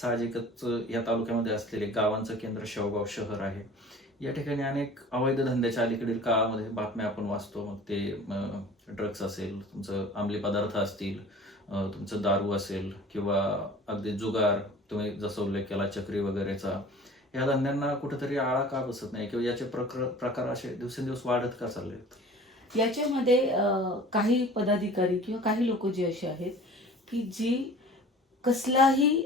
साहजिकच या तालुक्यामध्ये असलेले गावांचं केंद्र शेवगाव शहर आहे. या ठिकाणी अनेक अवैध धंद्याच्या अलीकडील काळामध्ये बातम्या आपण वाचतो. मग ते ड्रग्स असेल, तुमचं अंमली पदार्थ असतील, तुमचं दारू असेल किंवा अगदी जुगार, तुम्ही जसं उल्लेख केला चक्री वगैरेचा. या धंद्यांना कुठेतरी आळा का बसत नाही किंवा याचे प्रकार असे दिवसेंदिवस वाढत का चालले आहेत? याच्यामध्ये काही पदाधिकारी किंवा काही लोक जे असे आहेत की जी कसलाही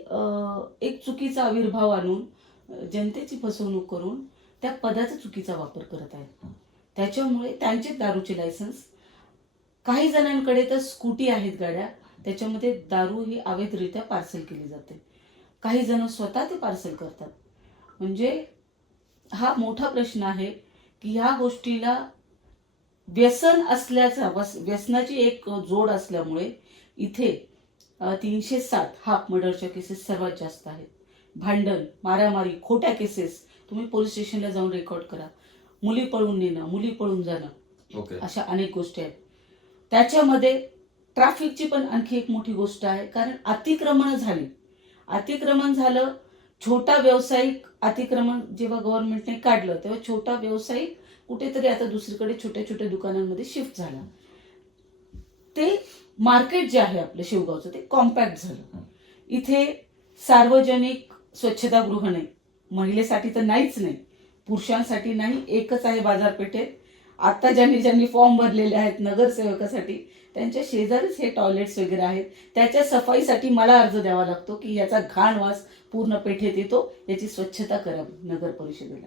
एक चुकीचा आविर्भाव आणून जनतेची फसवणूक करून त्या पदाचा चुकीचा वापर करत आहेत. त्याच्यामुळे त्यांचे दारूचे लायसन्स, काही जणांकडे तर स्कूटी आहेत गाड्या, त्याच्यामध्ये दारू ही अवैधरित्या पार्सल केली जाते. काही जण स्वतः ते पार्सल करतात. म्हणजे हा मोठा प्रश्न आहे की ह्या गोष्टीला व्यसन असल्याचा, व्यसनाची एक जोड असल्यामुळे इथे 360 हाफ मर्डरच्या केसेस सर्वात जास्त आहेत. भांडण, मारामारी, खोट्या केसेस तुम्ही पोलीस स्टेशनला जाऊन रेकॉर्ड करा. मुली पळून नेणं, मुली पळून जाणं, अशा अनेक गोष्टी आहेत. त्याच्यामध्ये ट्रॅफिकची पण आणखी एक मोठी गोष्ट आहे, कारण अतिक्रमण झाली. अतिक्रमण झालं, छोटा व्यावसायिक अतिक्रमण जेव्हा गव्हर्नमेंटने काढलं तेव्हा छोटा व्यावसायिक कुठेतरी आता दुसरीकडे छोट्या छोट्या दुकानांमध्ये शिफ्ट झाला. ते मार्केट जे आहे आपलं शेवगावचं ते कॉम्पॅक्ट झालं. इथे सार्वजनिक स्वच्छतागृह नाही, महिलेसाठी तर नाहीच नाही, पुरुषांसाठी नाही, एकच आहे बाजारपेठेत. आता ज्यांनी फॉर्म भरलेले आहेत नगरसेवकासाठी, त्यांच्या शेजारीच हे टॉयलेट्स वगैरे आहेत. त्याच्या सफाईसाठी मला अर्ज द्यावा लागतो की याचा घाण वास पूर्ण पेठेत येतो, याची स्वच्छता करावी नगर परिषदेला.